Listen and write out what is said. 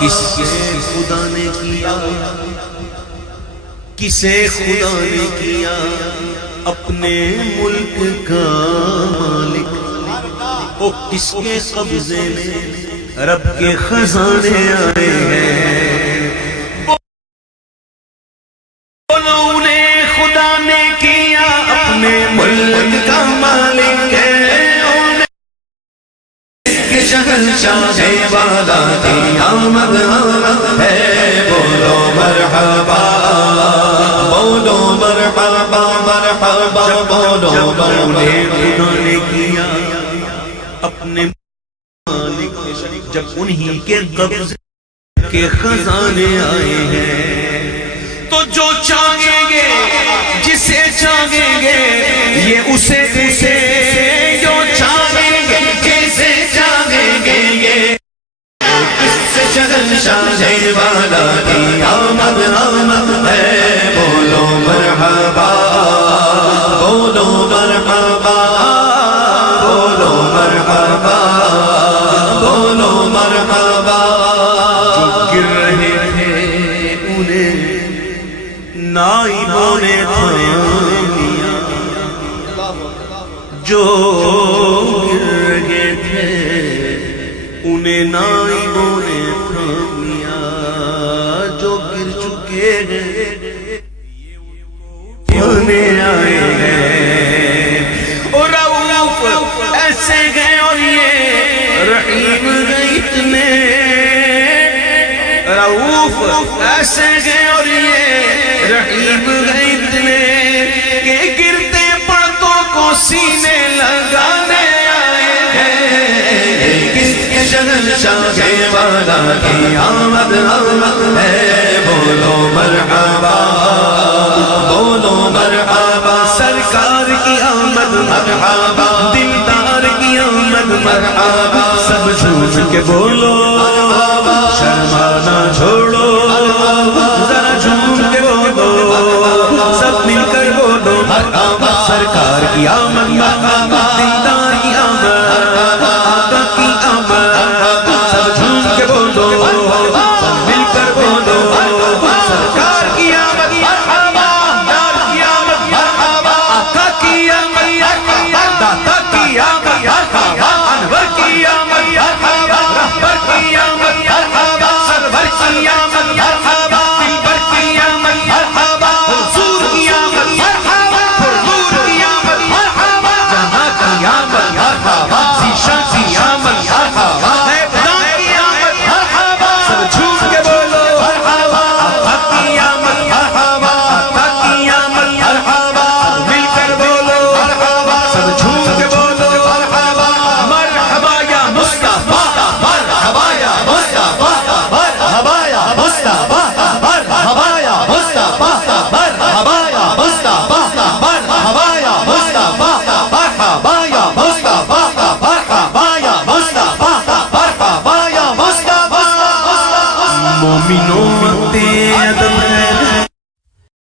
کسے خدا نے کیا، کسے خدا نے کیا اپنے ملک کا مالک، او کس کے قبضے میں رب کے خزانے آئے ہیں، بولو انہیں خدا نے کیا اپنے ملک کا مالک ہے، شہنشاہ والا کی آمد ہے، بولو مرحبا بولو مرحبا مرحبا بولو مرحبا۔ خدا نے کیا اپنے مالک، جب انہی کے قبضے کے خزانے آئے ہیں، تو جو چاہیں گے جسے چاہیں گے یہ اسے اسے، جو چاہیں گے جسے چاہیں گے یہ شہنشاہ والا کی آمد ہے، بولو مرحبا بولو مرحبا بولو مرحبا بولو مرحبا۔ جو گر رہے تھے انہیں نائبوں نے تھام لیا، جو گر رہے تھے انہیں نائبوں نے تھام لیا، جو گر چکے ہیں اٹھانے آئے ہیں، اور رؤوف ایسے گئے اور یہ رحیم گئے اتنے، رؤوف ایسے گئے اور یہ رحیم گئے اتنے کہ گرتے پڑتوں کو سینے لگانے آئے ہیں، شہنشاہ والا کی آمد ہے، بولو مرحبا بولو مرحبا۔ سرکار کی آمد مرحبا، دلدار کی آمد مرحبا، سب جھوم کے بولو شرمانا چھوڑو، ذرا جھوم کے بولو، سب مل کر بولو مرحبا۔ سرکار کی آمد مرحبا،